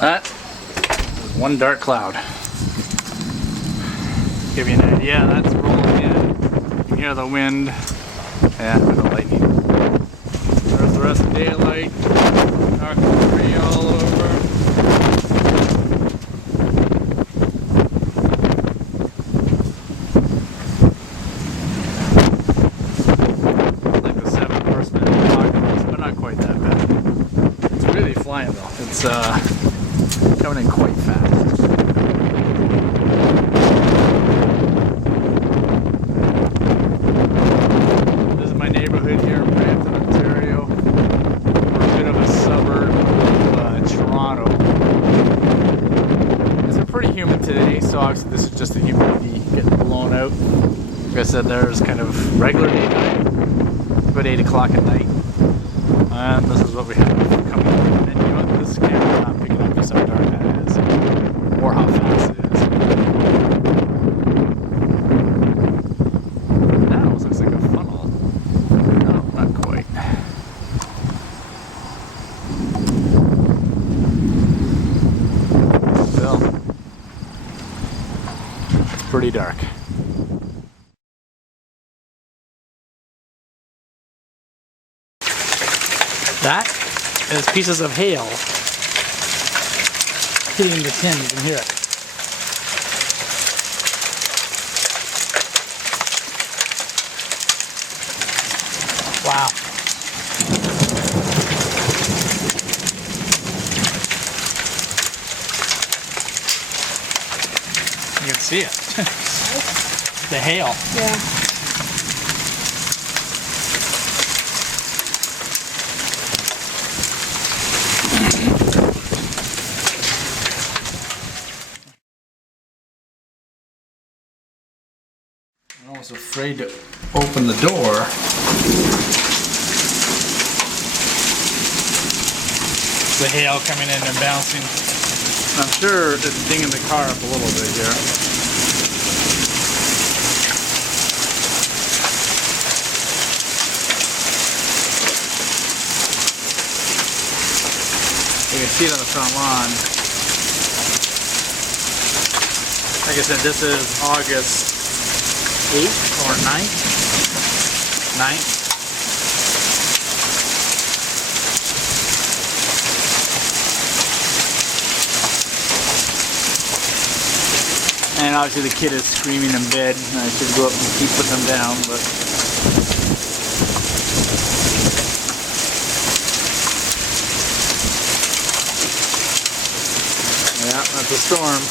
That is one dark cloud. Give you an idea, that's rolling in. You can hear the wind and the lightning. There's the rest of daylight. Dark debris all over. Like the 7 horsemen of the apocalypse, but not quite that bad. It's really flying though. It's coming in quite fast. This is my neighborhood here in Brampton, Ontario. We're a bit of a suburb of Toronto. It's been pretty humid today, so obviously this is just the humidity getting blown out. Like I said, there's kind of regular daytime, about 8 o'clock at night. And this is what we have coming in. And you know what, this camera's not picking up just how dark that is, or how fast it is. That almost looks like a funnel. No, not quite. Still, it's pretty dark. That is pieces of hail hitting the tin. You can hear it. Wow. You can see it. The hail. Yeah. I was afraid to open the door. The hail coming in and bouncing. I'm sure it's dinging the car up a little bit here. You can see it on the front lawn. Like I said, this is August 8th or 9th? 9th. And obviously the kid is screaming in bed. I should go up and keep putting him down, but yeah, that's a storm.